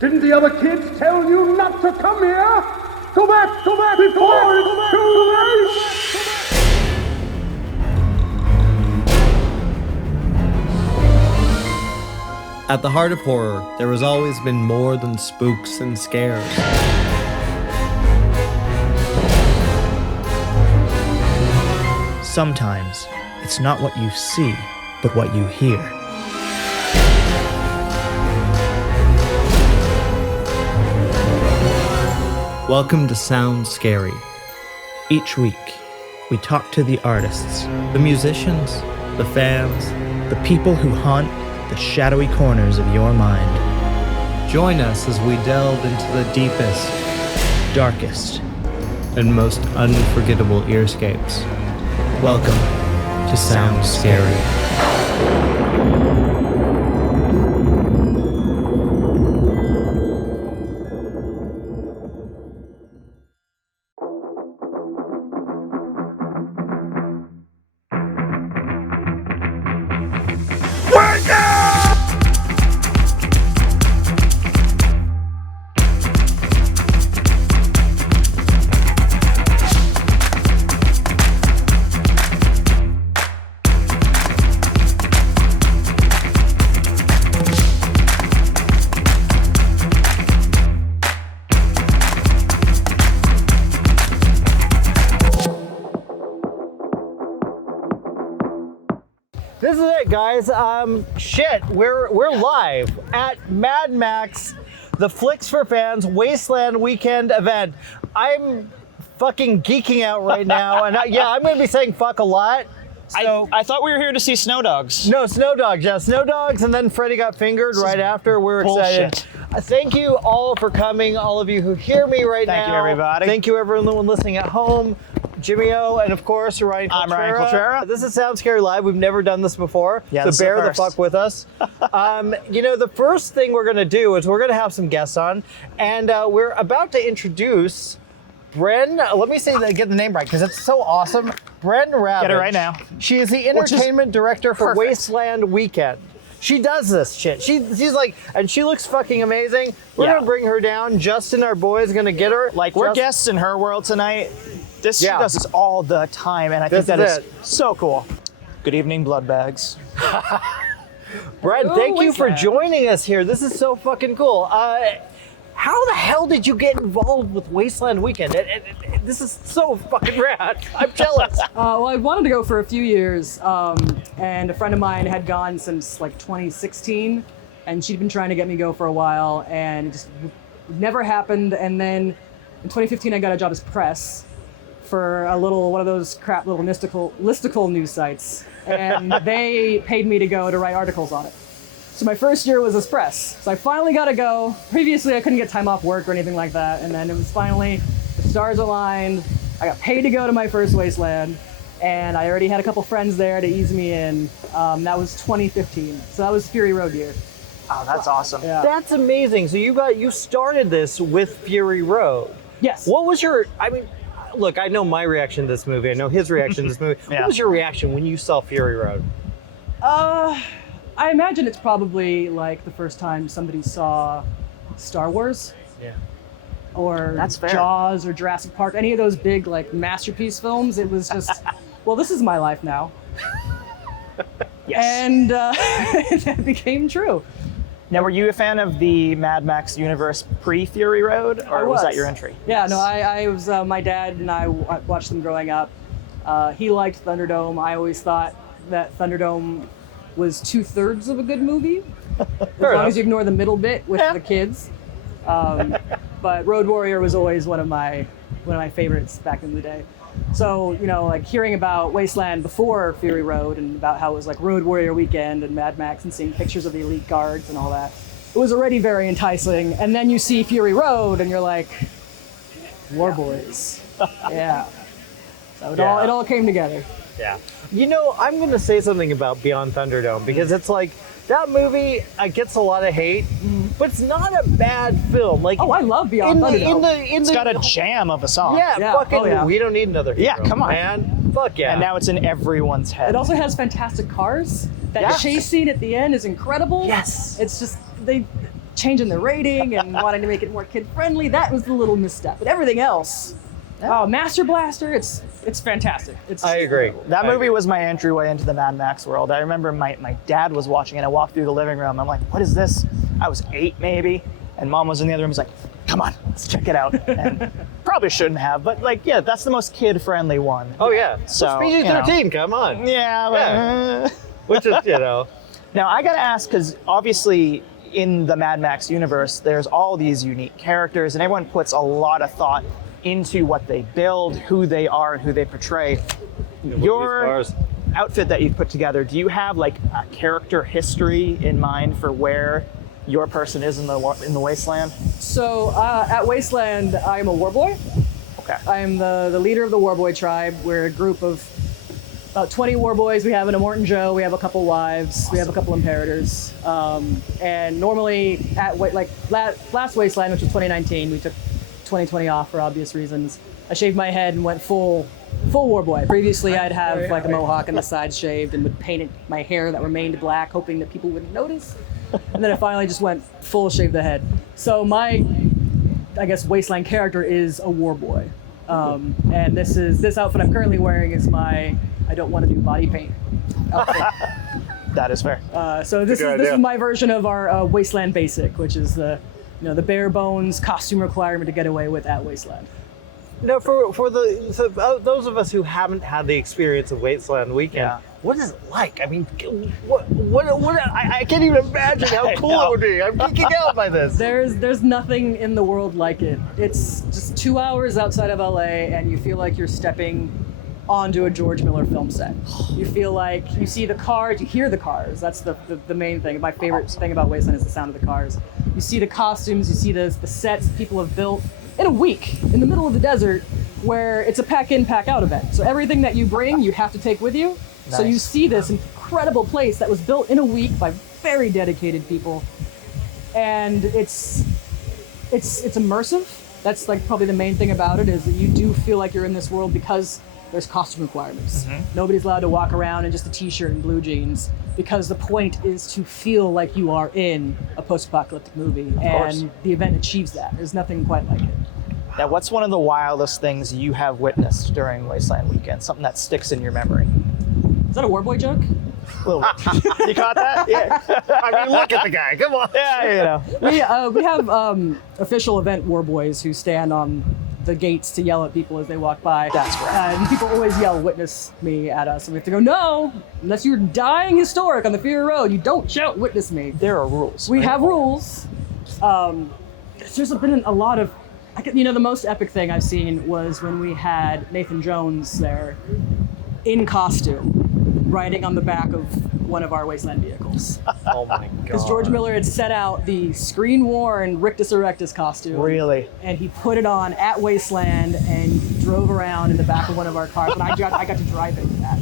Didn't the other kids tell you not to come here? Go back before it's too late! At the heart of horror, there has always been more than spooks and scares. Sometimes, it's not what you see, but what you hear. Welcome to Sound Scary. Each week, we talk to the artists, the musicians, the fans, the people who haunt the shadowy corners of your mind. Join us as we delve into the deepest, Darkest. and most unforgettable earscapes. Welcome to Sound Scary. This is it, guys. We're live at Mad Max, the Flicks for Fans Wasteland weekend event. I'm fucking geeking out right now, and I'm going to be saying fuck a lot. So I thought we were here to see snow dogs. no, Snow Dogs, yeah, Snow Dogs, and then Freddy got fingered right after. We're excited. bullshit. Thank you all for coming, all of you who hear me right now. Thank you, everybody. Thank you, everyone listening at home. Jimmy O, and of course, Ryan Coltrera. I'm Ryan Coltrera. This is Sound Scary Live. We've never done this before, Yeah, so this is the bear the first. fuck with us. The first thing we're going to do is we're going to have some guests on, and we're about to introduce Bren. Let me get the name right, because it's so awesome. Bren Ravage. Get it right now. She is the entertainment director for perfect. Wasteland Weekend. She does this shit. She's like, and she looks fucking amazing. We're Yeah. going to bring her down. Justin, our boy, is going to get her. Like, we're Just- guests in her world tonight. She Yeah. does this all the time, and I think This that is is so cool. Good evening, blood bags. Brad, thank you for Wasteland. joining us here. This is so fucking cool. How the hell did you get involved with Wasteland Weekend? This is so fucking rad. I'm jealous. Well, I wanted to go for a few years, and a friend of mine had gone since like 2016, and she'd been trying to get me to go for a while, and it just never happened. And then in 2015, I got a job as press for one of those crap little listicle news sites, and they paid me to go to write articles on it. So my first year was as press. So I finally got to go. Previously, I couldn't get time off work or anything like that, and then it was finally the stars aligned. I got paid to go to my first Wasteland, and I already had a couple friends there to ease me in. That was 2015. So that was Fury Road year. Oh, that's awesome. Yeah. That's amazing. So you started this with Fury Road. Yes. What was look, I know my reaction to this movie. I know his reaction to this movie. Yeah. What was your reaction when you saw Fury Road? I imagine it's probably like the first time somebody saw Star Wars. Yeah. Or That's fair. Jaws or Jurassic Park, any of those big like masterpiece films. It was just, well, this is my life now. Yes. And that became true. Now, were you a fan of the Mad Max universe pre-Fury Road, or I was that your entry? Yeah, no, I was, my dad and I watched them growing up. He liked Thunderdome. I always thought that Thunderdome was 2/3 of a good movie, as long as you ignore the middle bit with the kids. But Road Warrior was always one of my favorites back in the day. So, like hearing about Wasteland before Fury Road and about how it was like Road Warrior weekend and Mad Max and seeing pictures of the elite guards and all that, it was already very enticing. And then you see Fury Road and you're like, War Boys. Yeah. So it all came together. Yeah. I'm going to say something about Beyond Thunderdome, because it's like, that movie gets a lot of hate, but it's not a bad film. Like, Oh, I love Beyond Thunderdome. It's got a jam of a song. Yeah, fucking. Oh, yeah. We don't need another hero. Yeah, come on. man. Fuck yeah. And now it's in everyone's head. It also has fantastic cars. That Yes. chase scene at the end is incredible. Yes. It's just changing the rating and wanting to make it more kid-friendly. That was the little misstep. But everything else, Master Blaster, it's fantastic. I agree. That movie was my entryway into the Mad Max world. I remember my dad was watching it. I walked through the living room. I'm like, what is this? I was 8 maybe. And Mom was in the other room. He's like, come on, let's check it out. And probably shouldn't have, but like, yeah, that's the most kid-friendly one. Oh yeah. So, it's PG-13. Come on. Yeah. But, Which is, you know. Now, I gotta ask, because obviously in the Mad Max universe, there's all these unique characters, and everyone puts a lot of thought into what they build, who they are, and who they portray. Your outfit that you've put together, do you have like a character history in mind for where your person is in the Wasteland? So at Wasteland, I'm a warboy. Okay. I'm the leader of the warboy tribe. We're a group of about 20 warboys. We have an Immortan Joe. We have a couple wives. We have a couple imperators. And normally at last Wasteland, which was 2019, we took 2020 off for obvious reasons. I shaved my head and went full warboy. Previously, I'd have like a mohawk and the sides shaved and would paint my hair that remained black, hoping that people wouldn't notice. And then I finally just went full shave the head. So my, I guess, Wasteland character is a warboy. And this outfit I'm currently wearing is my I don't want to do body paint outfit. That is fair. So this is my version of our Wasteland basic, which is the bare bones costume requirement to get away with at Wasteland. No, for those of us who haven't had the experience of Wasteland Weekend, what is it like? I mean, I can't even imagine how cool it would be. I'm geeking out by this. There's nothing in the world like it. It's just 2 hours outside of LA, and you feel like you're stepping onto a George Miller film set. You feel like you see the cars, you hear the cars. That's the main thing. My favorite thing about Wasteland is the sound of the cars. You see the costumes, you see the sets people have built in a week in the middle of the desert, where it's a pack in, pack out event. So everything that you bring, you have to take with you. Nice. So you see this incredible place that was built in a week by very dedicated people. And it's immersive. That's like probably the main thing about it, is that you do feel like you're in this world because there's costume requirements. Mm-hmm. Nobody's allowed to walk around in just a t-shirt and blue jeans, because the point is to feel like you are in a post-apocalyptic movie, and the event achieves that. There's nothing quite like it. Now, what's one of the wildest things you have witnessed during Wasteland Weekend? Something that sticks in your memory? Is that a warboy joke? Well, you caught that? Yeah. I mean, look at the guy. Come on. Yeah, We have official event warboys who stand on the gates to yell at people as they walk by. That's right. And people always yell, "Witness me" at us. And we have to go, no, unless you're dying historic on the Fury Road, you don't shout "Witness me." There are rules. We have rules. There's been a lot of, the most epic thing I've seen was when we had Nathan Jones there in costume, riding on the back of one of our Wasteland vehicles. Oh my god. Because George Miller had set out the screen-worn Rictus Erectus costume. Really? And he put it on at Wasteland and drove around in the back of one of our cars, and I got to drive it with that.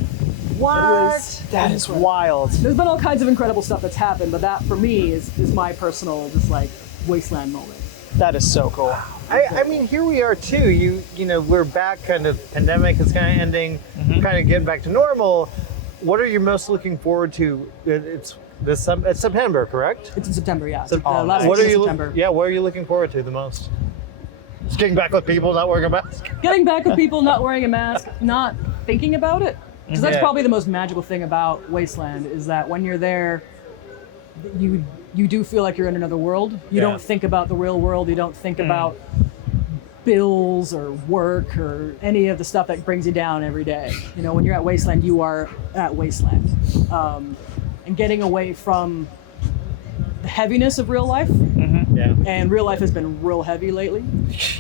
What? That is wild. There's been all kinds of incredible stuff that's happened, but that for me is my personal just like Wasteland moment. That is so cool. I mean, here we are too. You know, we're back. Kind of pandemic is kind of ending. Kind of getting back to normal. What are you most looking forward to? It's September, correct? It's in September, yeah. Last week of September. What are you looking forward to the most? Just getting back with people not wearing a mask. Getting back with people not wearing a mask, not thinking about it. Because that's probably the most magical thing about Wasteland, is that when you're there, you do feel like you're in another world. You don't think about the real world. You don't think about bills or work or any of the stuff that brings you down every day. When you're at Wasteland, you are at Wasteland. And getting away from the heaviness of real life. And real life has been real heavy lately.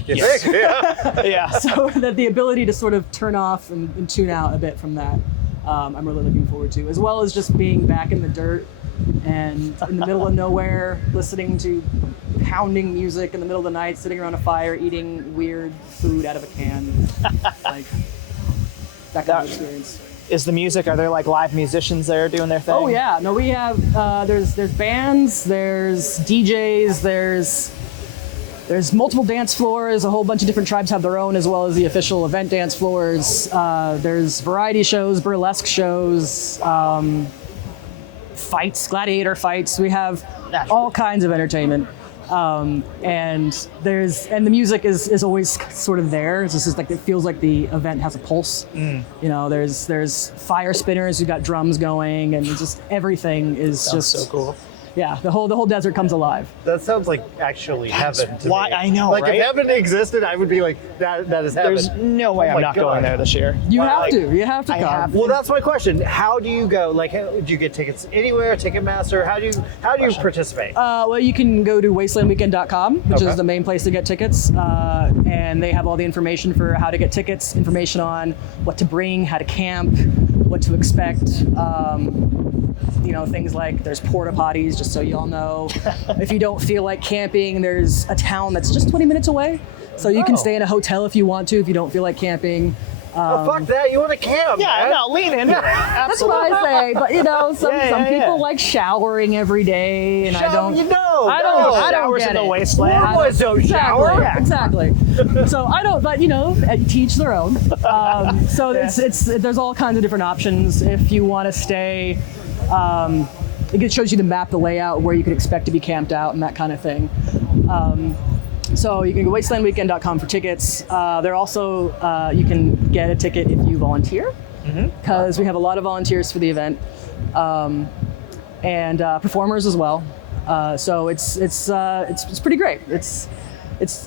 Yes. Yeah. So that the ability to sort of turn off and tune out a bit from that, I'm really looking forward to, as well as just being back in the dirt and in the middle of nowhere, listening to pounding music in the middle of the night, sitting around a fire, eating weird food out of a can. Like, that kind of experience. Is the music, are there like live musicians there doing their thing? Oh yeah, no, we have, there's bands, there's DJs, there's multiple dance floors. A whole bunch of different tribes have their own, as well as the official event dance floors. There's variety shows, burlesque shows, fights, gladiator fights. We have all kinds of entertainment. And the music is always sort of there. It's just like it feels like the event has a pulse. You know, there's fire spinners, you got drums going, and it's just everything is Sounds just so cool. Yeah, the whole desert comes alive. That sounds like actually heaven to why me. I know, like right? if heaven existed, I would be like, that is heaven. There's no way Oh I'm my not God. going there this year. You Well, have like, to. You have to I come. have- Well, that's my question. How do you go? Like, do you get tickets anywhere? Ticketmaster? How do you participate? Well, you can go to wastelandweekend.com, which Okay. is the main place to get tickets, and they have all the information for how to get tickets, information on what to bring, how to camp, what to expect. You know, things like there's porta potties, just so you all know. If you don't feel like camping, there's a town that's just 20 minutes away, so you can Oh. stay in a hotel if you want to. If you don't feel like camping. Oh, fuck that! You want to camp? Yeah, man. no, lean into it. That's what I say, but you know, some people like showering every day, and I don't. You know, I don't Showers get in the it. wasteland. I Boys don't shower. Exactly. So I don't, but you know, teach their own. So it's there's all kinds of different options. If you want to stay, it shows you the map, the layout, where you could expect to be camped out, and that kind of thing. So you can go wastelandweekend.com for tickets. There also you can get a ticket if you volunteer, because we have a lot of volunteers for the event, and performers as well. So it's pretty great. It's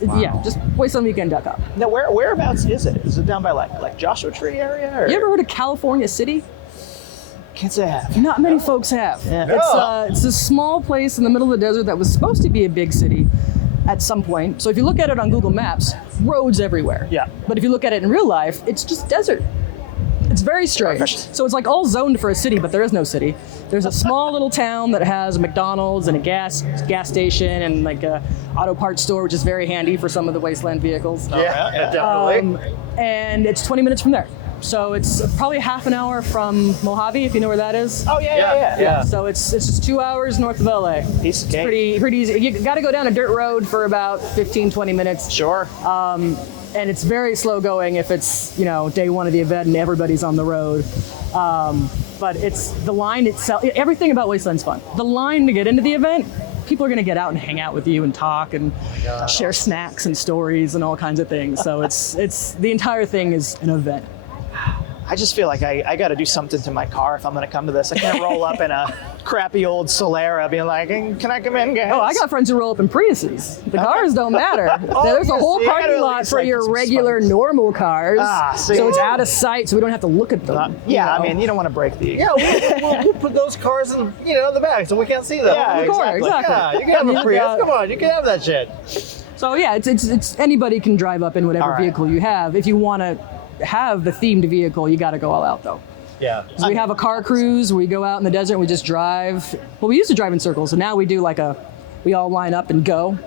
yeah, just wastelandweekend.com. Now, whereabouts is it? Is it down by like Joshua Tree area? Or? You ever heard of California City? Can't say I have. Not many folks have. Yeah. It's a small place in the middle of the desert that was supposed to be a big city at some point. So if you look at it on Google Maps, roads everywhere. Yeah. But if you look at it in real life, it's just desert. It's very strange. Perfect. So it's like all zoned for a city, but there is no city. There's a small little town that has a McDonald's and a gas station and like a auto parts store, which is very handy for some of the Wasteland vehicles. Yeah, definitely. And it's 20 minutes from there. So it's probably half an hour from Mojave, if you know where that is. Oh yeah. So it's just 2 hours north of LA. Piece of It's cake. pretty easy. You got to go down a dirt road for about 15, 20 minutes. Sure. And it's very slow going if it's, you know, day one of the event and everybody's on the road. But it's the line itself, everything about Wasteland's fun. The line to get into the event, people are going to get out and hang out with you and talk and share snacks and stories and all kinds of things. So it's the entire thing is an event. I just feel like I got to do something to my car if I'm going to come to this. I can't roll up in a crappy old Solera being like, "Hey, can I come in, guys?" Oh, I got friends who roll up in Priuses. The cars don't matter. There's a yes, whole you gotta parking at lot least, for like, your put some regular spikes. normal cars. See? So it's out of sight, so we don't have to look at them. Yeah, you know? I mean, you don't want to break the. Yeah, we'll put those cars in the back so we can't see them. Yeah, In the corner, exactly. Yeah, you can have a And, Prius. Come on, you can have that shit. So yeah, it's anybody can drive up in whatever All right. vehicle you have. If you want to have the themed vehicle, you got to go all out though. Yeah. So we have a car cruise where we go out in the desert and we just drive. Well, we used to drive in circles, so now we do we all line up and go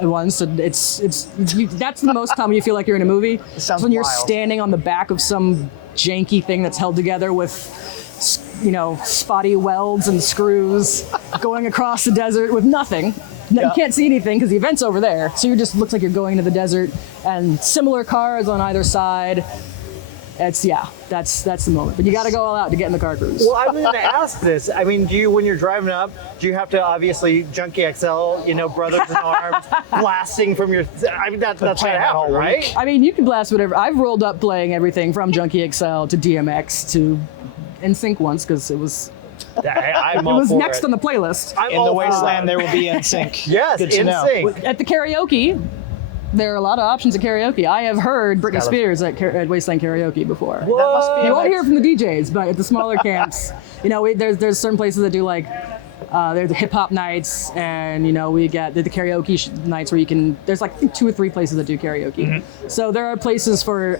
at once. So that's the most time when you feel like you're in a movie. sounds It's when you're wild. standing on the back of some janky thing that's held together with, you know, spotty welds and screws, going across the desert with nothing. No, you can't see anything because the event's over there. So you just looks like you're going to the desert, and similar cars on either side. That's the moment. But you got to go all out to get in the car cruise. Well, I'm going to ask this. I mean, when you're driving up, do you have to obviously Junkie XL, brothers in arms, blasting from your? I mean, that's plan gonna that happen, all right? week. I mean, you can blast whatever. I've rolled up playing everything from Junkie XL to DMX to NSYNC once because it was I'm all for next it. on the playstyle. I'm In all the for wasteland, it. there will be NSYNC. Yes, Good to know. NSYNC. At the karaoke, there are a lot of options at karaoke. I have heard Britney Spears at Wasteland Karaoke before. That must be You won't like- hear from the DJs, but at the smaller camps, there's certain places that do like there's the hip hop nights, and we get the karaoke nights where you can. There's like I think 2 or 3 places that do karaoke. So there are places for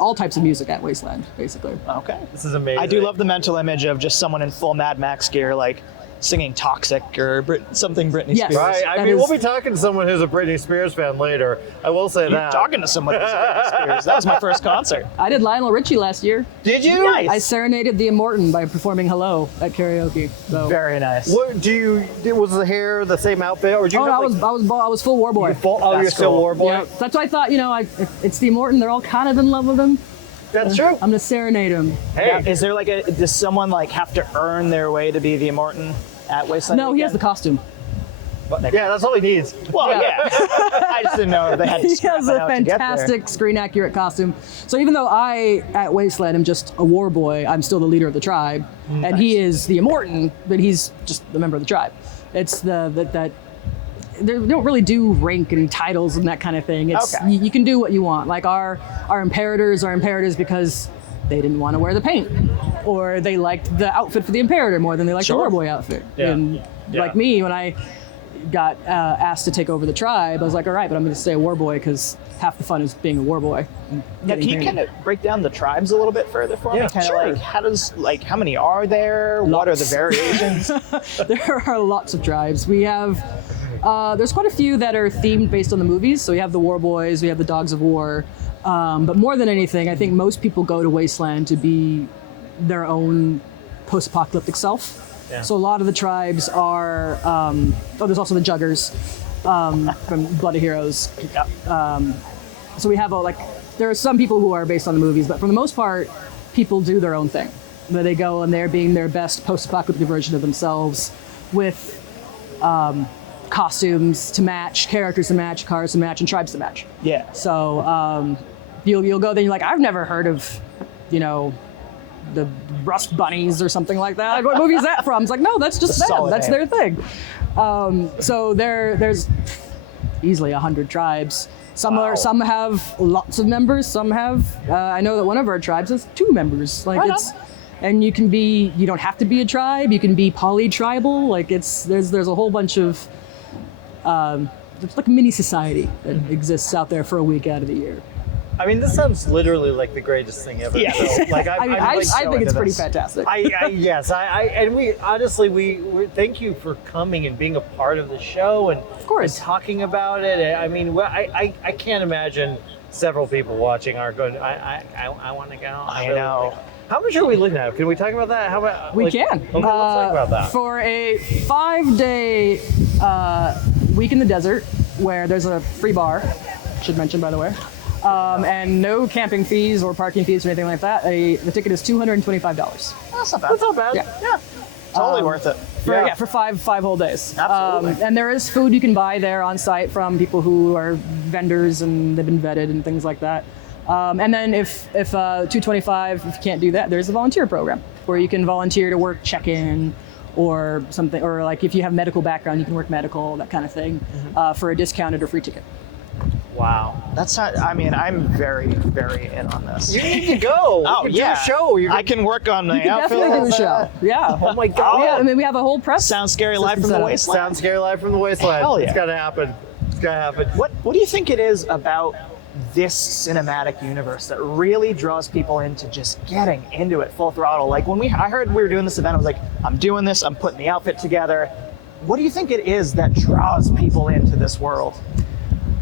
all types of music at Wasteland, basically. Okay. This is amazing. I do love the mental image of just someone in full Mad Max gear, like singing "Toxic" or something Britney Yes. Spears. Right. I That mean, is- we'll be talking to someone who's a Britney Spears fan later. I will say You're that. talking to someone who's Britney Spears. That was my first concert. I did Lionel Richie last year. Did you? Nice. I serenaded the Immortan by performing "Hello" at karaoke. So. Very nice. What was the hair the same outfit, or do you? Oh, no, have, I was full war boy. you're That's still cool. War Boy. Yeah, that's why I thought, it's the Immortan. They're all kind of in love with him. That's true. I'm gonna serenade him. Hey, Now, is there does someone have to earn their way to be the Immortan at Wasteland? No, he has the Weekend? costume. Yeah, that's all he needs. Well, yeah. I just didn't know if they had to He scrap has it a out to get there. fantastic screen accurate costume. So even though I at Wasteland am just a war boy, I'm still the leader of the tribe, and he is the Immortan, but he's just a member of the tribe. It's that they don't really do rank and titles and that kind of thing. It's Okay. you can do what you want. Like our imperators are imperators because they didn't want to wear the paint, or they liked the outfit for the imperator more than they liked the war boy outfit. Yeah. And like me, when I got asked to take over the tribe, I was like, all right, but I'm going to stay a war boy because half the fun is being a war boy. Now, can you kind of break down the tribes a little bit further for me? Yeah, Kind of sure. like how many are there? What are the Lots. variations? There are lots of tribes. We have, there's quite a few that are themed based on the movies. So we have the War Boys, we have the Dogs of War. But more than anything, I think most people go to Wasteland to be their own post-apocalyptic self. Yeah. So a lot of the tribes are, there's also the Juggers from Blood of Heroes. So we have there are some people who are based on the movies, but for the most part, people do their own thing. Where they go and they're being their best post-apocalyptic version of themselves with costumes to match, characters to match, cars to match, and tribes to match. Yeah. So you'll go there and you're like, I've never heard of, the Rust Bunnies or something like that. Like, what movie is that from? It's like, no, that's just them. solid That's name. their thing. So there's easily 100 tribes. Some have lots of members. Some have. I know that one of our tribes has 2 members. Like and you don't have to be a tribe. You can be poly-tribal. Like there's a whole bunch of. It's like a mini society that exists out there for a week out of the year. I mean, this sounds literally like the greatest thing ever. Yeah. So, like, I so think it's into pretty this. fantastic. Yes, and we honestly, we thank you for coming and being a part of the show and, Of course. and talking about it. I mean, I can't imagine several people watching are going, I want to go. I know. How much are we looking at? Can we talk about that? How about We like, can. Okay, let's talk about that. For a 5-day week in the desert, where there's a free bar, should mention by the way, and no camping fees or parking fees or anything like that, the ticket is $225. That's not bad. That's not bad. Yeah. Totally worth it. For five whole days. Absolutely. And there is food you can buy there on site from people who are vendors and they've been vetted and things like that. And then if $225, if you can't do that, there's a volunteer program where you can volunteer to work check-in or something, or like if you have medical background, you can work medical, that kind of thing, for a discounted or free ticket. Wow. That's not. I mean, I'm very, very in on this. You need to go. Oh, We can yeah. do a show. You're I can work on the You can outfit. definitely do a show. Yeah. Oh my God. Yeah, I mean, we have a whole press. Sounds scary live from the setup. wasteland. Sounds scary live from the wasteland. Hell yeah. It's gotta happen. It's gotta happen. What do you think it is about this cinematic universe that really draws people into just getting into it full throttle? Like when I heard we were doing this event, I was like, I'm doing this. I'm putting the outfit together. What do you think it is that draws people into this world?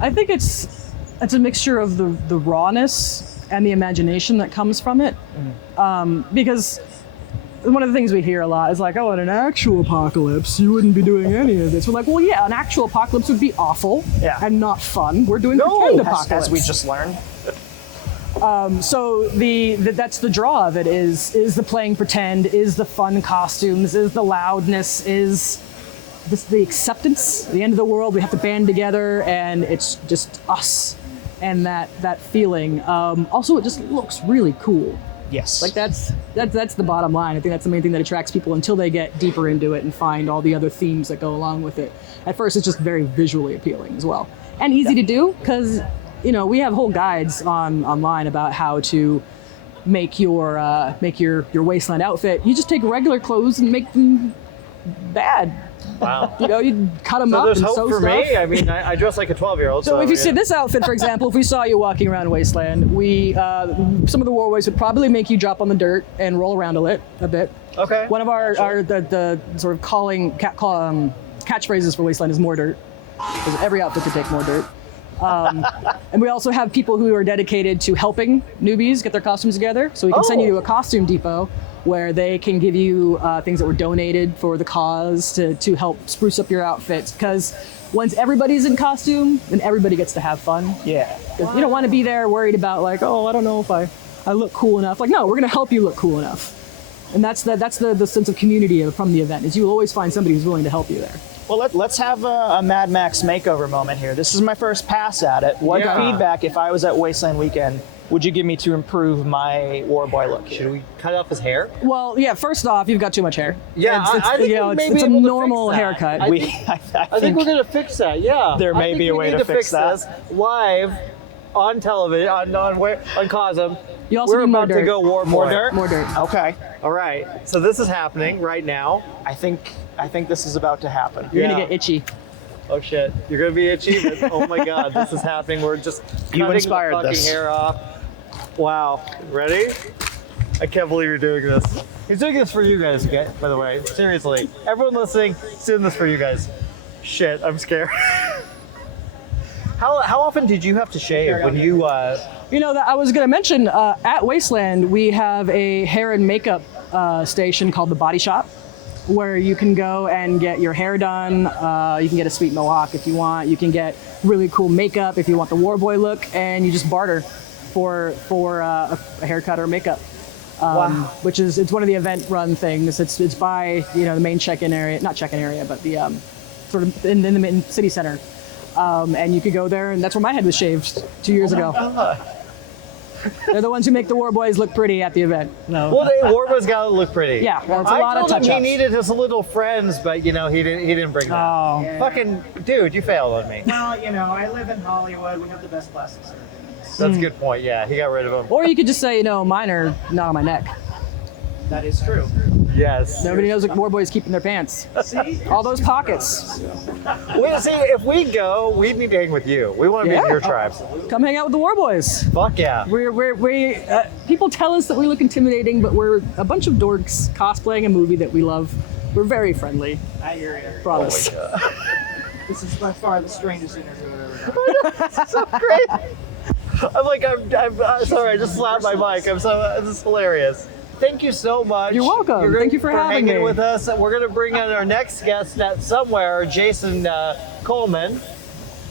I think it's a mixture of the rawness and the imagination that comes from it. Because one of the things we hear a lot is like, oh, in an actual apocalypse, you wouldn't be doing any of this. We're like, well, yeah, an actual apocalypse would be awful and not fun. We're doing pretend apocalypse. As we just learned. So that's the draw of it is the playing pretend, is the fun costumes, is the loudness, is the acceptance. At the end of the world, we have to band together, and it's just us and that feeling. Also, it just looks really cool. Yes. Like that's the bottom line. I think that's the main thing that attracts people until they get deeper into it and find all the other themes that go along with it. At first, it's just very visually appealing as well, and easy to do because we have whole guides online about how to make your wasteland outfit. You just take regular clothes and make them bad. Wow. You cut them So up there's and hope sew for stuff. me. I mean, I dress like a 12-year-old. So if you yeah. see this outfit, for example, if we saw you walking around Wasteland, we some of the war boys would probably make you drop on the dirt and roll around a bit. Okay. One of the sort of catchphrases for Wasteland is more dirt, because every outfit could take more dirt. And we also have people who are dedicated to helping newbies get their costumes together. So we can send you to a costume depot where they can give you things that were donated for the cause to help spruce up your outfits. Because once everybody's in costume, then everybody gets to have fun. Yeah. Because you don't want to be there worried about like, oh, I don't know if I look cool enough. Like, no, we're going to help you look cool enough. And that's the sense of community from the event, is you will always find somebody who's willing to help you there. Well, let's have a Mad Max makeover moment here. This is my first pass at it. What feedback, if I was at Wasteland Weekend, would you give me to improve my War Boy look? Should we cut off his hair? Well, yeah. First off, you've got too much hair. Yeah, I think we may be it's a able to normal fix that. haircut. I think we're gonna fix that. Yeah, There may I think be a we way need to fix that. this live on television on Cosm. You also We're need more about to dirt. go War Boy. More dirt? More dirt. Okay. All right, so this is happening right now. I think this is about to happen. You're Yeah. gonna get itchy. Oh shit, you're gonna be itchy. But, oh my god, this is happening. We're just You cutting inspired the fucking this. hair off. Wow, ready? I can't believe you're doing this. He's doing this for you guys, okay? By the way, seriously, everyone listening, he's doing this for you guys. Shit, I'm scared. How often did you have to shave when you? You know, that I was going to mention at Wasteland, we have a hair and makeup station called the Body Shop, where you can go and get your hair done. You can get a sweet mohawk if you want. You can get really cool makeup if you want the War Boy look, and you just barter for a haircut or makeup. Which is it's one of the event run things. It's by the main check-in area, not check-in area, but the sort of in the city center. And you could go there, and that's where my head was shaved 2 years ago. They're the ones who make the War Boys look pretty at the event. No. Well, War Boy's got to look pretty. Yeah, well, it's a lot of I told him touch-ups. he needed his little friends, but he didn't bring that. Oh. Fucking dude, you failed on me. Well, I live in Hollywood. We have the best plastic surgeons. That's a good point. Yeah, he got rid of him. Or you could just say, mine are not on my neck. That is true. Yes. Nobody knows what War Boys keep in their pants. See? All those pockets. If we go, we need to hang with you. We want to be in Yeah. your tribe. Come hang out with the War Boys. Fuck yeah. People tell us that we look intimidating, but we're a bunch of dorks cosplaying a movie that we love. We're very friendly. I hear you. Promise. This is by far the strangest interview I've ever done. So great. I'm sorry, I just slapped my mic. This is hilarious. Thank you so much. You're welcome. Thank you for having hanging me. with us. We're going to bring in our next guest somewhere, Jason Coleman.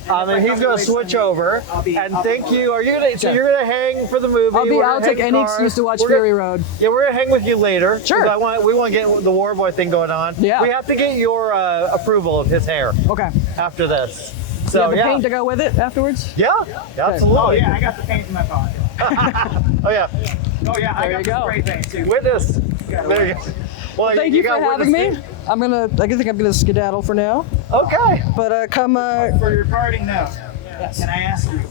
And he's going to switch over. And thank you. Are you going to? So you're going to hang for the movie? I'll take any excuse to watch Fury Road. Yeah, we're going to hang with you later. Sure. We want to get the War Boy thing going on. Yeah. We have to get your approval of his hair Okay. after this. You So have the paint to go with it afterwards? Yeah, absolutely. Oh yeah, I got the paint in my pocket. Oh yeah. Oh yeah, I There got you the go. spray paint too. Witness. There you go. Well, Thank you for got having witness me. I think I'm gonna skedaddle for now. Okay. But come. For your parting note, can I ask you to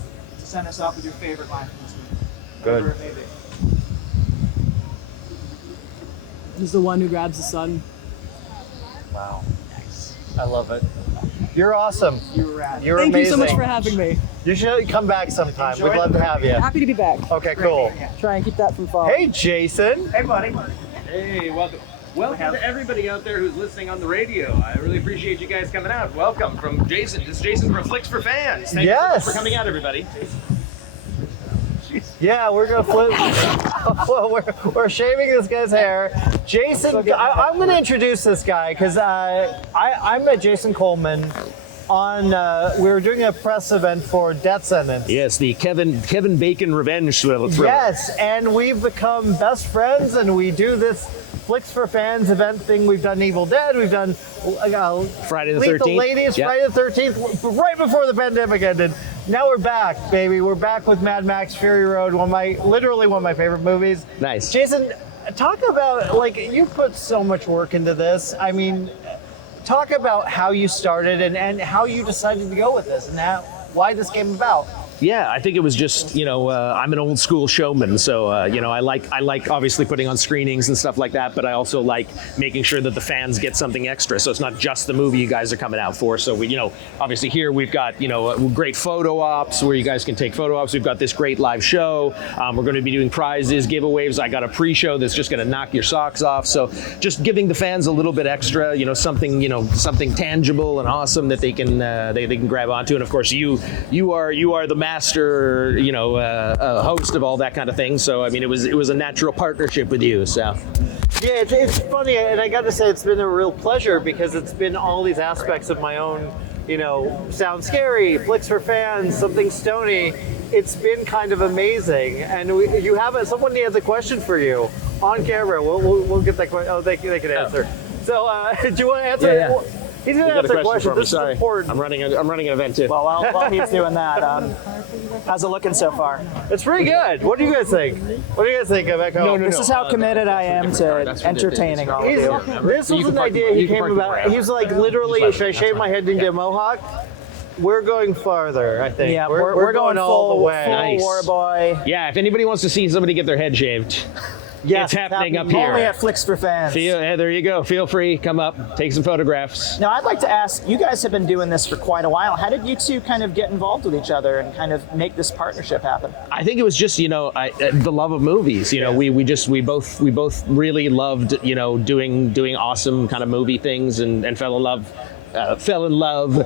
send us off with your favorite line from this movie? Good. Whatever it may be. He's the one who grabs the sun. Wow. I love it. You're awesome. You were rad. You're Thank amazing. you so much for having me. You should come back sometime. Enjoy We'd love to have you. Happy to be back. Okay, cool. Try and keep that from falling. Hey, Jason. Hey buddy. Hey, welcome. Welcome to everybody out there who's listening on the radio. I really appreciate you guys coming out. Welcome from Jason. This is Jason from Flicks for Fans. Thank you so much Yes. for coming out, everybody. Yeah, we're gonna flip. Well, we're shaving this guy's hair. Jason, I'm gonna introduce this guy because I met Jason Coleman on. We were doing a press event for Death Sentence. Yes, the Kevin Bacon revenge thriller. Yes, and we've become best friends, and we do this Flicks for Fans event thing. We've done Evil Dead, we've done Friday the Lethal 13th. Ladies, Yep. Friday the 13th, right before the pandemic ended. Now we're back, baby. We're back with Mad Max Fury Road, literally one of my favorite movies. Nice. Jason, talk about, you put so much work into this. I mean, talk about how you started and how you decided to go with this and why this came about. Yeah, I think it was just, I'm an old school showman, so I like obviously putting on screenings and stuff like that, but I also like making sure that the fans get something extra. So it's not just the movie you guys are coming out for. So we, obviously here we've got great photo ops where you guys can take photo ops. We've got this great live show. We're going to be doing prizes, giveaways. I got a pre-show that's just going to knock your socks off. So just giving the fans a little bit extra, something tangible and awesome that they can they can grab onto. And of course you are the master, host of all that kind of thing. So I mean, it was a natural partnership with you. So Yeah, it's funny, and I got to say it's been a real pleasure because it's been all these aspects of my own, Sound Scary, Flicks for Fans, Something Stoney. It's been kind of amazing, and someone has a question for you on camera. We'll get that question. Oh, they can answer. So, do you want to answer? Yeah. He's gonna You got answer a question for me? This is Sorry, important. I'm running an event too. Well, while he's doing that, how's it looking so far? It's pretty good. What do you guys think? What do you guys think back home? This is how committed I am to entertaining all of you. This was an idea he came about. He was like, literally, should I shave my head and get a mohawk? We're going farther, I think. Yeah, we're going all full, the way. full Nice. war boy. Yeah, if anybody wants to see somebody get their head shaved, Yes, it's happening up here. Only at Flicks for Fans. There you go. Feel free, come up, take some photographs. Now, I'd like to ask, you guys have been doing this for quite a while. How did you two kind of get involved with each other and kind of make this partnership happen? I think it was just the love of movies. We both really loved doing awesome kind of movie things and fell in love. Fell in love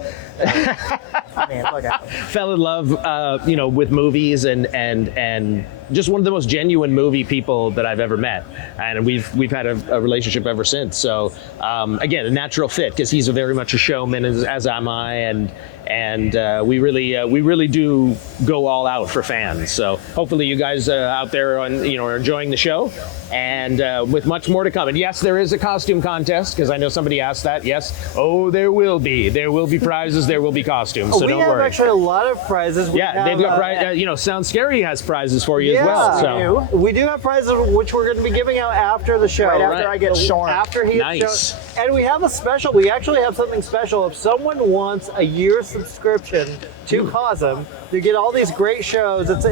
with movies and just one of the most genuine movie people that I've ever met, and we've had a relationship ever since. So again, a natural fit because he's very much a showman as am I, and we really do go all out for fans. So hopefully you guys out there are enjoying the show, and with much more to come. And yes, there is a costume contest because I know somebody asked that. Yes, there will be prizes, there will be costumes. So we don't have worry. actually a lot of prizes. They've got prizes. Sound Scary has prizes for you as well. So. We do have prizes which we're going to be giving out after the show. Right after I get shorn. After he Nice. gets shorn. And we have a special. We actually have something special. If someone wants a year's subscription to Cosm, you get all these great shows. It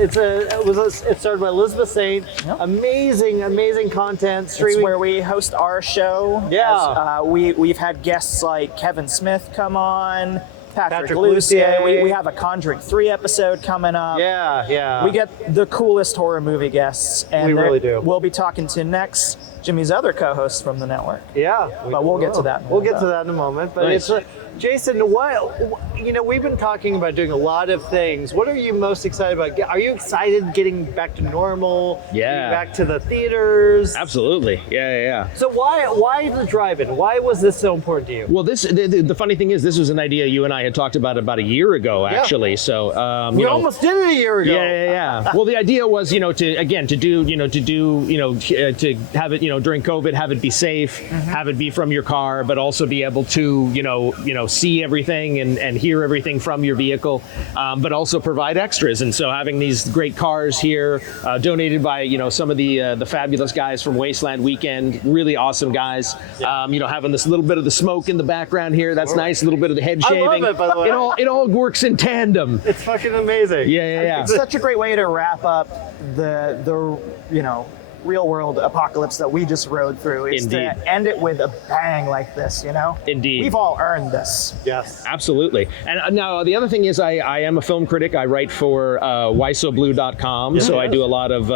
started by Elizabeth Saint. Yep. Amazing content. It's Streaming. where we host our show. Yeah. We've had guests like Kevin Smith come on, Patrick Lussier. Lussier. We have a Conjuring 3 episode coming up. Yeah. We get the coolest horror movie guests. And We really do. We'll be talking to next Jimmy's other co-hosts from the network. Yeah, But we'll get to that in a We'll minute, get to that in a moment. But Nice. it's Jason, we've been talking about doing a lot of things. What are you most excited about? Are you excited getting back to normal? Yeah. Getting back to the theaters? Absolutely. Yeah. So why the drive-in? Why was this so important to you? Well, the funny thing is, this was an idea you and I had talked about a year ago, actually. So We almost did it a year ago. Yeah. Well, the idea was, to have it, during COVID, have it be safe, have it be from your car, but also be able to, see everything and hear everything from your vehicle, but also provide extras. And so having these great cars here, donated by, some of the fabulous guys from Wasteland Weekend, really awesome guys. Having this little bit of the smoke in the background here, that's nice. A little bit of the head I shaving. love it, by the way. It all works in tandem. It's fucking amazing. Yeah. It's such a great way to wrap up the real world apocalypse that we just rode through is Indeed. to end it with a bang like this, Indeed. We've all earned this. Yes. Absolutely. And now the other thing is I am a film critic. I write for whysoblu.com. So I do a lot of,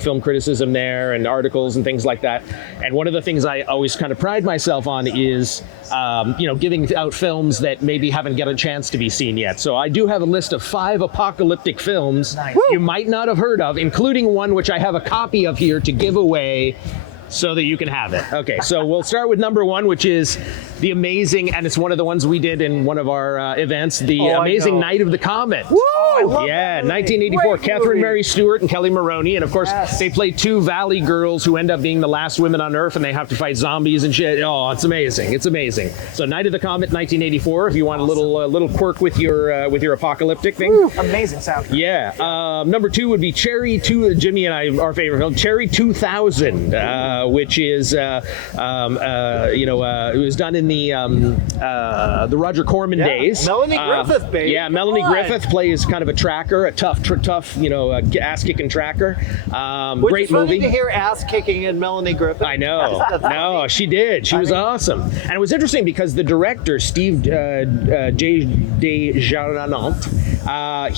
film criticism there and articles and things like that. And one of the things I always kind of pride myself on is, giving out films that maybe haven't got a chance to be seen yet. So I do have a list of 5 apocalyptic films you might not have heard of, including one which I have a copy of here to give away so that you can have it. Okay, so we'll start with number 1, which is the amazing, and it's one of the ones we did in one of our events, the amazing Night of the Comet. Woo! I love Yeah, that movie. 1984. Great Catherine movie. Mary Stewart and Kelly Maroney, and of course they play 2 Valley girls who end up being the last women on Earth, and they have to fight zombies and shit. Oh, it's amazing! It's amazing. So, Night of the Comet, 1984. If you want a little quirk with your apocalyptic thing. Woo, amazing sound. Yeah. Number 2 would be Cherry 2. Jimmy and I, our favorite film, Cherry 2000, which is it was done in the Roger Corman days. Melanie Griffith, baby. Yeah, Melanie Come on. Griffith plays kind of a tracker, a tough, ass-kicking tracker. Which Great is funny movie. to hear ass kicking in Melanie Griffith. I know. That's No, funny. she did. She was awesome. And it was interesting because the director, Steve Desjardins,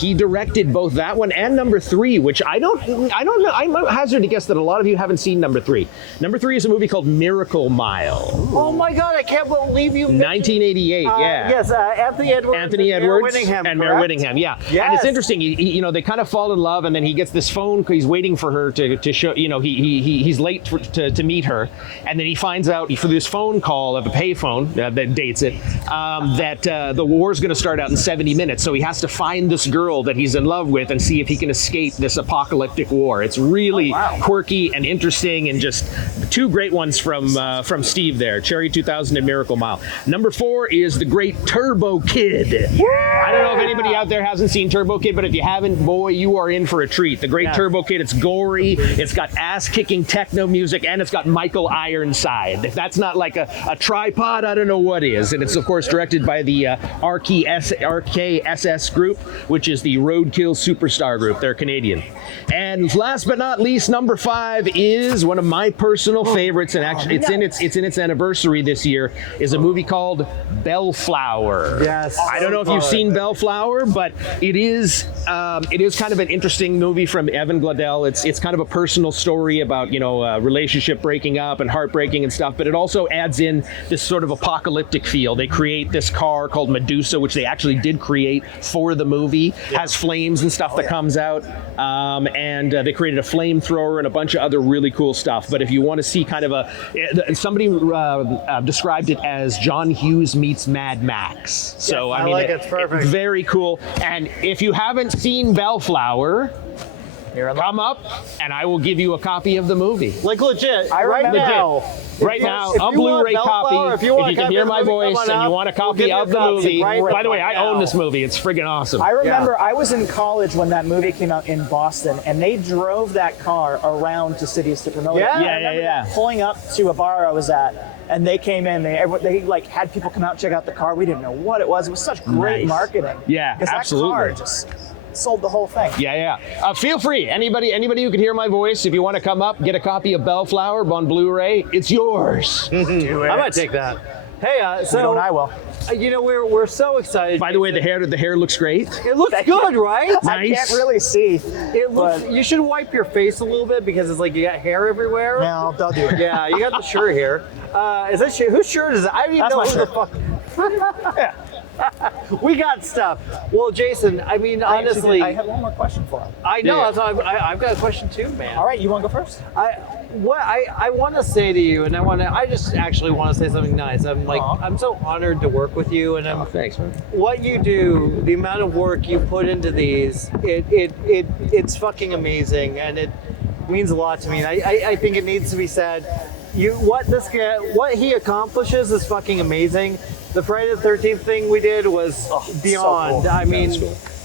he directed both that one and number 3, which I don't know. I'm hazard to guess that a lot of you haven't seen number 3. Number 3 is a movie called Miracle Mile. Oh my God, I can't believe you mentioned 1988, yeah. Yes, Anthony Edwards. Anthony and Mare Edwards Winningham, and Mare correct? Winningham, yeah. Yes. And it's interesting, they kind of fall in love, and then he gets this phone, he's waiting for her to show, he's late to meet her, and then he finds out for this phone call of a payphone that dates it, that the war's going to start out in 70 minutes, so he has to find this girl that he's in love with and see if he can escape this apocalyptic war. It's really quirky and interesting and just two great ones from Steve there, Cherry 2000 and Miracle Mile. Number 4 is the great Turbo Kid. I don't know if anybody out there hasn't seen Turbo Kid, but if you haven't, boy, you are in for a treat. The great Turbo Kid, it's gory, it's got ass-kicking techno music, and it's got Michael Ironside. If that's not like a tripod, I don't know what is. And it's, of course, directed by the RKSS group, which is the Roadkill Superstar group. They're Canadian. And last but not least, number 5 is one of my personal favorites, and actually it's in its anniversary this year, is a movie called Bellflower. Yes. I don't know if you've seen Bellflower, but it is kind of an interesting movie from Evan Gladell. It's kind of a personal story about, relationship breaking up and heartbreaking and stuff, but it also adds in this sort of apocalyptic feel. They create this car called Medusa, which they actually did create for the movie, has flames and stuff that comes out, and they created a flamethrower and a bunch of other really cool stuff. But if you want to see kind of somebody described it as John Hughes meets Mad Max. So I mean, it's perfect. It's very cool. And if you haven't seen Bellflower, come up and I will give you a copy of the movie. Like legit, remember- now. Right now, if a you Blu-ray want copy. Bellflower, If if you want you a can copy hear of the my movie, voice come on and you up. want a We'll copy give you of a the copy movie, right by the way, I now. own this movie. It's friggin' awesome. I remember I was in college when that movie came out in Boston, and they drove that car around to cities to promote it. Yeah. I remember pulling up to a bar I was at, and they came in. They like had people come out and check out the car. We didn't know what it was. It was such great Nice. marketing. Yeah, 'Cause absolutely. That car just sold the whole thing. Yeah. Feel free. Anybody who can hear my voice, if you want to come up, get a copy of Bellflower on Blu-ray, it's yours. Do it. I might take that. Hey, So so I will. We're so excited. By the way, the hair looks great. it looks good, right? I Nice. can't really see. It looks. But- You should wipe your face a little bit because it's like you got hair everywhere. No, they'll do it. Yeah, you got the shirt here. Is that shirt? Whose shirt is it? I don't even That's know my who shirt. the fuck. We got stuff. Well, Jason, I mean, honestly, I have one more question for him. I know. Yeah. That's why I've got a question too, man. All right, you want to go first? I want to say to you, and I just actually want to say something nice. I'm so honored to work with you, and Thanks, man. what you do, the amount of work you put into these, it's fucking amazing, and it means a lot to me. And I think it needs to be said. What he accomplishes is fucking amazing. The Friday the 13th thing we did was beyond. so cool. I mean,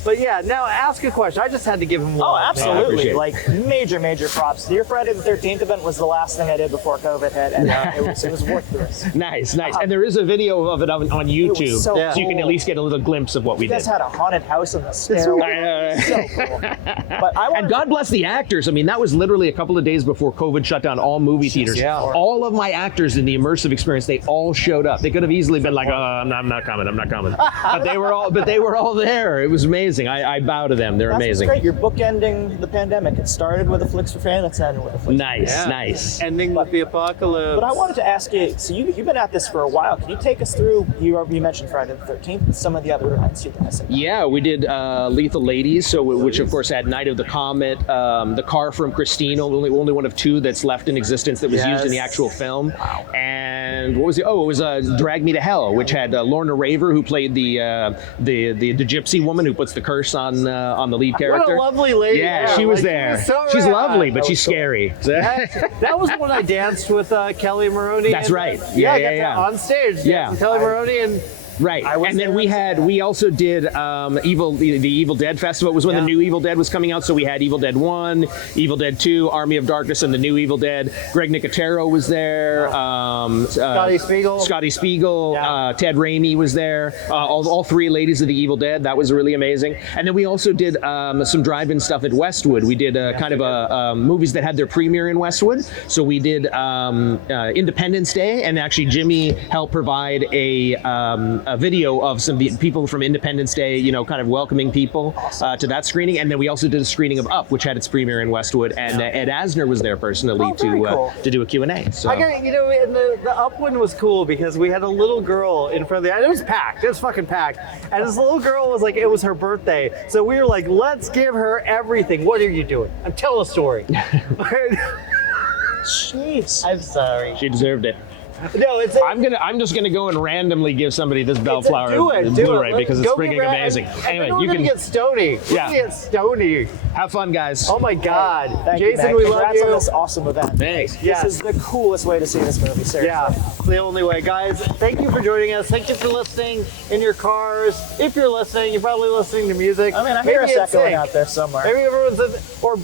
but yeah. Now ask a question. I just had to give him one. Oh, I absolutely. appreciate it. Like major props. Your Friday the 13th event was the last thing I did before COVID hit, and it was worth the risk. Nice. And there is a video of it on YouTube, so so you can cool. at least get a little glimpse of what we You guys did. had a haunted house in the stairway. So cool. But I And wanted God bless the actors. I mean, that was literally a couple of days before COVID shut down all movie theaters. Yeah. All of my actors in the immersive experience, they all showed up. They could have easily been like, "Oh, I'm not coming. But they were all there. It was amazing. I bow to them. They're That's amazing. great. You're bookending the pandemic. It started with a Flicks for Fan. It's ending with a Flicks. Nice. Ending with the apocalypse. But I wanted to ask you. So you've been at this for a while. Can you take us through? You mentioned Friday the 13th. And some of the other events you've been missing. Yeah, we did Lethal Ladies, which of course had Night of the Comet, the car from Christine, only one of 2 that's left in existence that was used in the actual film. And what was it? Oh, it was Drag Me to Hell, which had Lorna Raver, who played the gypsy woman who puts the curse on the lead character. What a lovely lady. Yeah, she was Like, there. so She's rad. lovely, but she's scary. That was when I danced with Kelly Maroney. That's right. Yeah, Yeah. On stage. Yeah. With Kelly Maroney and Right, and then we also did the Evil Dead Festival. It was when the new Evil Dead was coming out, so we had Evil Dead 1, Evil Dead 2, Army of Darkness, and the new Evil Dead. Greg Nicotero was there. Scotty Spiegel. Ted Raimi was there. All 3 ladies of the Evil Dead. That was really amazing. And then we also did some drive-in stuff at Westwood. We did movies that had their premiere in Westwood. So we did Independence Day, and actually Jimmy helped provide a video of some of the people from Independence Day, kind of welcoming people to that screening. And then we also did a screening of Up, which had its premiere in Westwood, and Ed Asner was there personally to do a Q&A. So. And the Up one was cool because we had a little girl in front of it was packed. It was fucking packed. And this little girl was like, it was her birthday. So we were like, let's give her everything. What are you doing? Tell a story. Jeez. I'm sorry. She deserved it. No, it's I'm just gonna go and randomly give somebody this Bellflower do it. Blu-ray Let's because it's go freaking get Red. amazing. And Anyway, then we're you gonna can get Stoney. We're Yeah. gonna get Stoney. have fun, guys. Oh my God, Thank you, Jason, man. we love Congrats on you. this awesome event. Thanks. Yes. This is the coolest way to see this movie, seriously. Yeah, the only way, guys. Thank you for joining us. Thank you for listening in your cars. If you're listening, you're probably listening to music. I mean, I hear Maybe us it's echoing sync. out there somewhere. Maybe everyone's or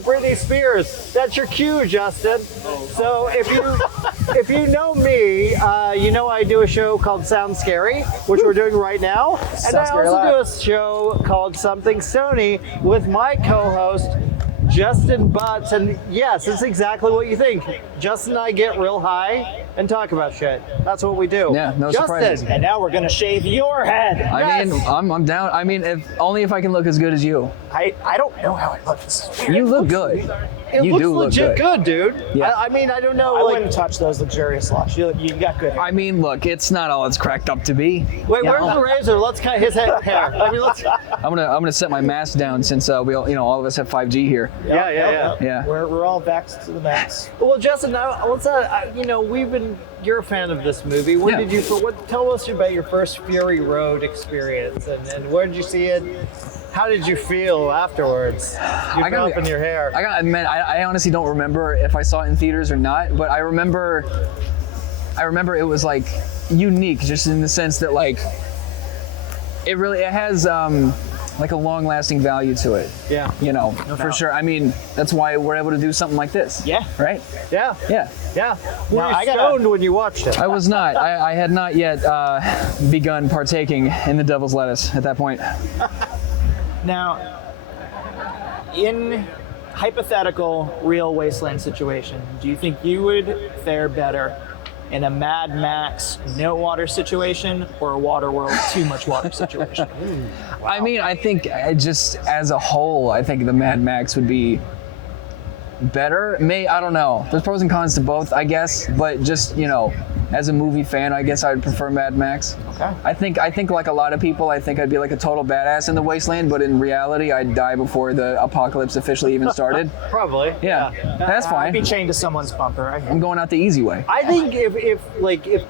Britney Spears. That's your cue, Justin. So if you know me, you know I do a show called Sound Scary, which we're doing right now, and Sounds I Scary also do Live. a show called Something Stoney with my co-host Justin Butts. And yes, it's exactly what you think. Justin and I get real high and talk about shit. That's what we do. Yeah, no Justin, surprises. And now we're gonna shave your head. I mean, I'm down. I mean, only if I can look as good as you. I don't know how it looks. You look good. It You looks do look legit good. dude. Yeah. I mean, I don't know. I like, wouldn't touch those luxurious locks. You got good hair. I mean, look, it's not all it's cracked up to be. wait, You where's know? the razor? Let's cut his hair. I mean, let's. I'm gonna set my mask down since we all, all of us have 5G here. Yeah. Yeah. We're all vaxxed to the max. Well, Justin, you're a fan of this movie. When Yeah. did you? Tell us about your first Fury Road experience, and where did you see it? How did you feel afterwards? You fell up in your hair. I honestly don't remember if I saw it in theaters or not, but I remember it was like unique, just in the sense that like it has like a long-lasting value to it. Yeah. For sure. I mean, that's why we're able to do something like this. Yeah. Right? Yeah. Yeah. Yeah. Were Now, you I gotta- stoned when you watched it? I was not. I had not yet begun partaking in the devil's lettuce at that point. Now, in hypothetical real Wasteland situation, do you think you would fare better in a Mad Max no water situation or a Waterworld too much water situation? I mean, I think just as a whole, I think the Mad Max would be better. I don't know. There's pros and cons to both, I guess. But just as a movie fan, I guess I would prefer Mad Max. Okay. I think like a lot of people, I think I'd be like a total badass in the Wasteland. But in reality, I'd die before the apocalypse officially even started. Probably. Yeah, that's I'd be fine. chained to someone's bumper. I'm going out the easy way. I think if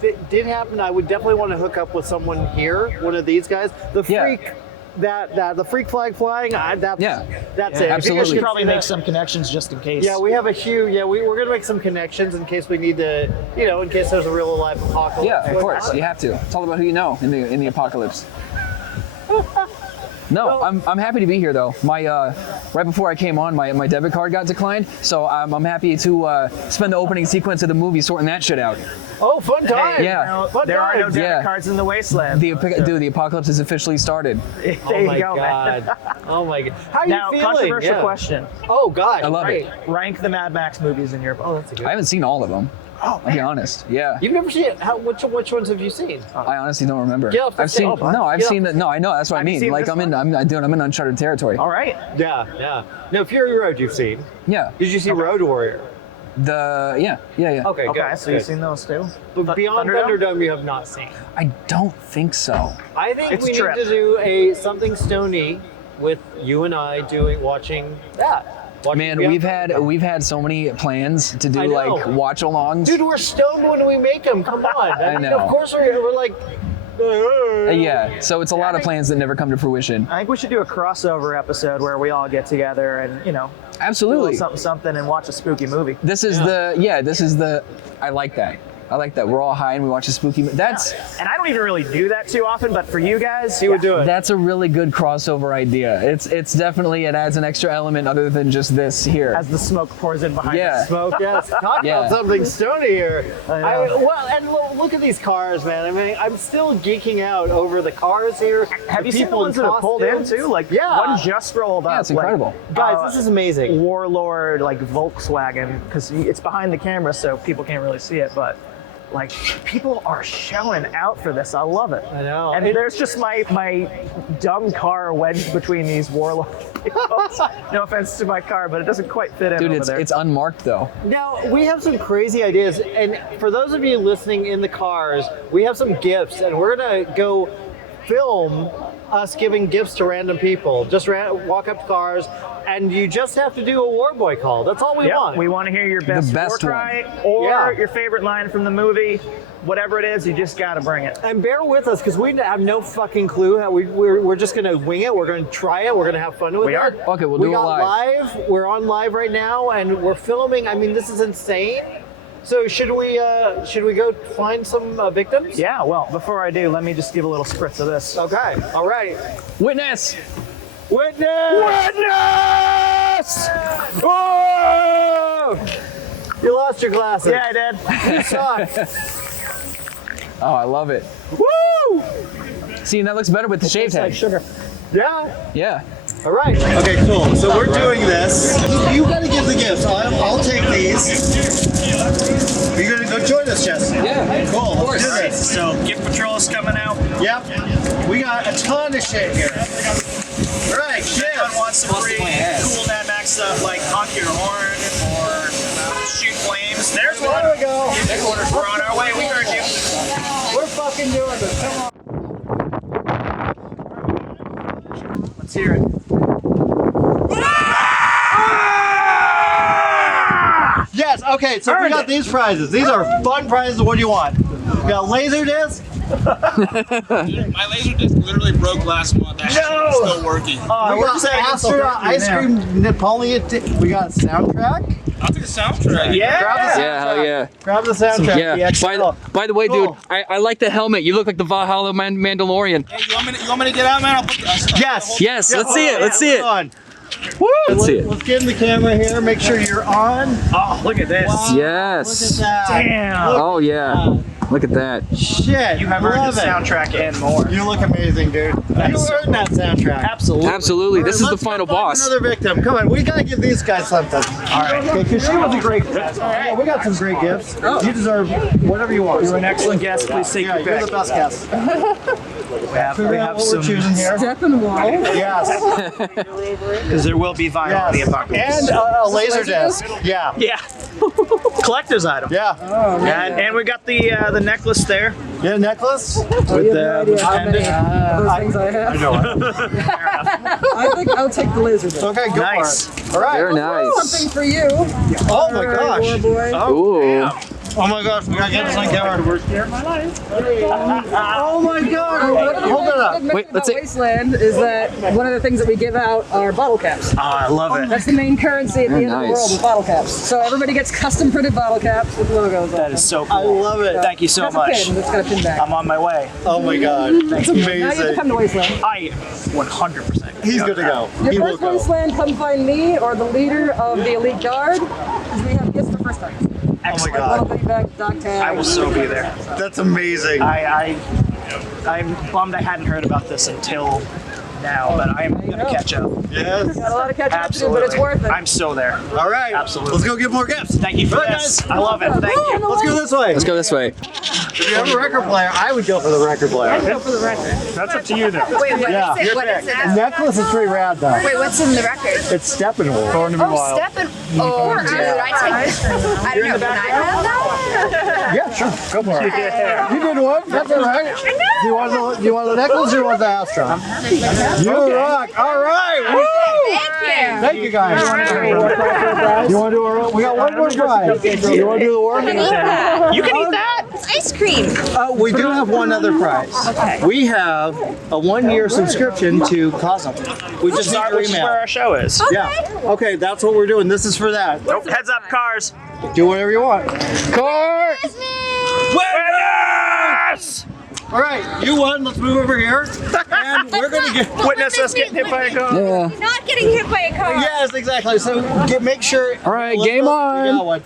it did happen, I would definitely want to hook up with someone here, one of these guys. The Yeah. freak, the freak flag flying. That's Yeah. That's it. Absolutely. You should If probably you make guys can some connections just in case. Yeah, we have a huge. Yeah, we're gonna make some connections in case we need to. In case there's a real life apocalypse. Yeah, of course, you have to. It's all about who you know in the apocalypse. No, I'm happy to be here though. My right before I came on, my debit card got declined, so I'm happy to spend the opening sequence of the movie sorting that shit out. Oh, fun time! Yeah. Fun There are no times. debit Yeah. cards in the Wasteland. The apocalypse has officially started. There Oh you my go, man. god! Oh my god! How are Now, you feeling? controversial Yeah. question. Oh god! I love it. Rank the Mad Max movies in your. Oh, that's a good. I haven't seen all of them. Oh, I'll be honest. Yeah. You've never seen it? Which ones have you seen? I honestly don't remember. Get off the I've seen table. no. I've Get seen off- that. No, I know. That's what I Have you mean. seen Like this I'm in uncharted territory. All right. Yeah. No, Fury Road you've seen. Yeah. Did you see Road Warrior? Yeah. Okay, Okay, good. so you've seen those too? But Beyond Thunderdome you have not seen. I don't think so. I think It's we a trip. need to do a Something Stoney with you and I watching that. Watching Man, Beyond we've had so many plans to I do know. like watch-alongs. Dude, we're stoned when we make them. Come on. I mean, know. Of course we're like. Yeah, so it's a lot of plans that never come to fruition. I think we should do a crossover episode where we all get together and do a Absolutely. little something and watch a spooky movie. This is I like that. I like that. We're all high and we watch a spooky That's And I don't even really do that too often, but for you guys, He would do it. that's a really good crossover idea. It's definitely, it adds an extra element other than just this here. as the smoke pours in behind Yeah. us. Smoke, yes. Talk Yeah. about Something Stoney here. know. Look at these cars, man. I mean, I'm still geeking out over the cars here. Have you seen the people ones that have pulled in costumes. too? Like Yeah. one just rolled up. Yeah, it's incredible. Guys, this is amazing. Warlord like Volkswagen because it's behind the camera so people can't really see it, but like people are showing out for this. I love it. I know. And there's just my dumb car wedged between these Warlord vehicles. No offense to my car, but it doesn't quite fit in Dude, over there. it's unmarked though. Now, we have some crazy ideas, and for those of you listening in the cars, we have some gifts, and we're gonna go film us giving gifts to random people. Just walk up to cars, and you just have to do a War Boy call. That's all we want. We want to hear your best war cry or your favorite line from the movie. Whatever it is, you just got to bring it. And bear with us, because we have no fucking clue how we're just going to wing it. We're going to try it. We're going to have fun with it. Okay, we'll do it live. We're on live right now, and we're filming. I mean, this is insane. So should we go find some victims? Yeah, well, before I do, let me just give a little spritz of this. Okay, all right. Witness! Witness! Oh! You lost your glasses. Yeah, I did. You suck. Oh, I love it. Woo! See, and that looks better with the shaved head. Like sugar. Yeah. Yeah. All right. Okay, cool. So we're doing this. You gotta give the gifts. I'll take these. Are you gonna go join us, Jess? Yeah. Cool. Let's do this. So, gift patrol is coming out. Yep. We got a ton of shit here. All right, Anyone wants some free cool Mad Max stuff like honk your horn or shoot flames? There's one. There we go. We're on our way. We heard you. We're fucking doing this. Come on. Let's hear it. Yes, okay, so we got these prizes. These are fun prizes. What do you want? We got a laser disc. Dude, my laser disc literally broke last month. That shit is still working. We got astronaut ice cream Napoleon. We got a soundtrack. I'll take a soundtrack. Yeah. Grab the soundtrack. Yeah, hell yeah. Grab the soundtrack. Yeah. By the way, Cool. dude, I like the helmet. You look like the Valhalla Mandalorian. Hey, you want me to get out, man? I'll put Yes. Yes, let's see it. Let's see it. On. Woo! Let's see it. Let's get in the camera here. Make sure you're on. Oh, look at this. Wow. Yes. Look at that. Damn. Oh yeah. Look at that. Shit. You have earned love the it. soundtrack and more. You look amazing, dude. You earned that soundtrack. Absolutely. Absolutely. All right, This is the let's final go find boss. Another victim. Come on, we gotta give these guys something. All right. Okay, because she was a great gift. Yeah, we got some great gifts. You deserve whatever you want. You're an excellent guest. Please take Yeah, your you're pick. the best guest. We have What we're some, choosing here. Yes. because there will be vinyl in the apocalypse. And a laser disc. Yeah. Yeah. Collector's item. Yeah. And we got the necklace there. Get a necklace? With the pendant. Those things I have. I know. I think I'll take the laser disc. Okay, go Nice. for it. All right. Very nice. Something for you. Oh my gosh. War boy. Ooh. Oh my gosh, we gotta get this on camera. Oh my god. Hold it up. Wait, let's see. Wasteland is that one of the things that we give out are bottle caps. Oh, I love it. That's the main currency at the Very end of the nice. world with bottle caps. So everybody gets custom printed bottle caps with logos on That them. is so I cool. love it. Thank you so That's a much. pin that's got a pin back. I'm on my way. Oh my god. That's Now you have to amazing. come to Wasteland. I 100%. He's good to go. He Your will first go. Wasteland, come find me or the leader of the elite guard, because we have gifts for first time. Excellent. Bottle penny back, dock tag. I will so be there. That's amazing. I'm bummed I hadn't heard about this until now, but I'm gonna catch up. Yes. Got a lot of catching up to do, Absolutely. but it's worth it. I'm so there. All right. Absolutely. Let's go get more gifts. Thank you for Right, this. guys. I love it. Thank you. Let's go this way. Let's go this way. If you have a record player, I would go for the record player. Go for the record. That's up to you though. Wait, what Yeah. is it? What is it? Necklace is pretty rad though. Wait, what's in the record? It's Steppenwolf. Oh, Steppen. Oh, dude, I don't know. Can I have that? Yeah, sure. Go for it. You did one. That's all right. Do you want the necklace or you want the Astra? You rock. All right. Woo! Thank you. Thank you guys. You want to do a? We got one more prize. You want to do the war? Eat that. You can eat that. It's ice cream. We do have one other prize. Okay. We have a 1-year subscription to Cosm. We just need your Which is where email. our show is. Yeah. Okay, that's what we're doing. This is for that. Nope. Heads up, cars. Do whatever you want. Car! Witness! All right, you won. Let's move over here, and we're gonna get. Witness us getting hit by a car. Yeah. Not getting hit by a car. Yes, exactly. So make sure. All right, Let's game look. on. We got one.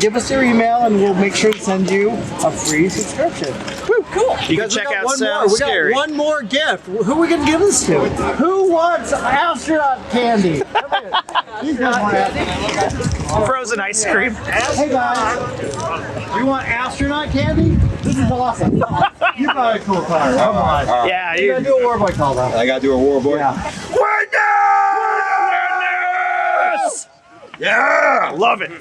Give us your email, and we'll make sure to send you a free subscription. Woo, cool. You can Guys, we check got out one Sound more. We Scary. got one more gift. Who are we gonna give this to? Who wants astronaut candy? Come here. You guys want astronaut. Frozen ice cream. Hey guys, you want astronaut candy? This is awesome. You got a cool car. Come on. Yeah, You gotta do a war boy call though. I gotta do a war boy. Yeah. Witness! Yeah, love it.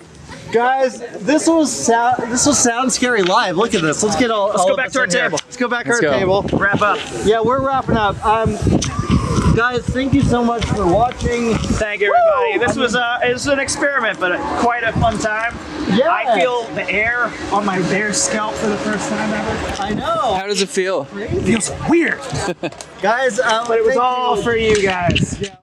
Guys, this was Sound Scary Live. Look at this. Let's get all. Let's go back to our table. Let's go back to our table. Wrap up. Yeah, we're wrapping up. Guys, thank you so much for watching. Thank you, everybody. This was an experiment, but quite a fun time. Yeah. I feel the air on my bare scalp for the first time ever. I know. How does it feel? It feels weird. Guys, but it was all for you guys. Yeah.